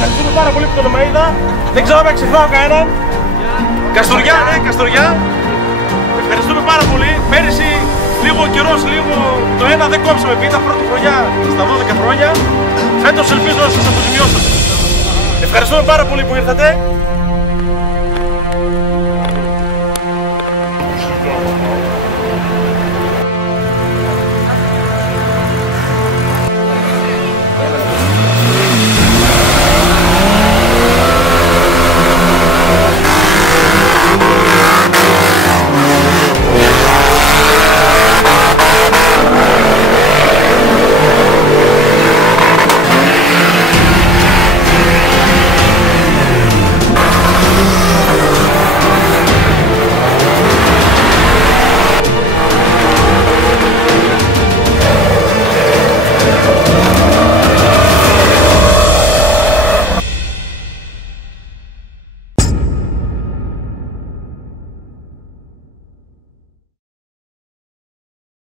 Ευχαριστούμε πάρα πολύ που τον είδα. Δεν ξέρω αν ξεχνάω κανέναν. Καστοριά, ναι, Καστοριά. Ευχαριστούμε πάρα πολύ. Πέρυσι λίγο καιρός, λίγο το ένα δεν κόψαμε πίτα, πρώτη χρονιά στα 12 χρόνια. Φέτος ελπίζω να σας αποζημιώσω. Ευχαριστούμε πάρα πολύ που ήρθατε.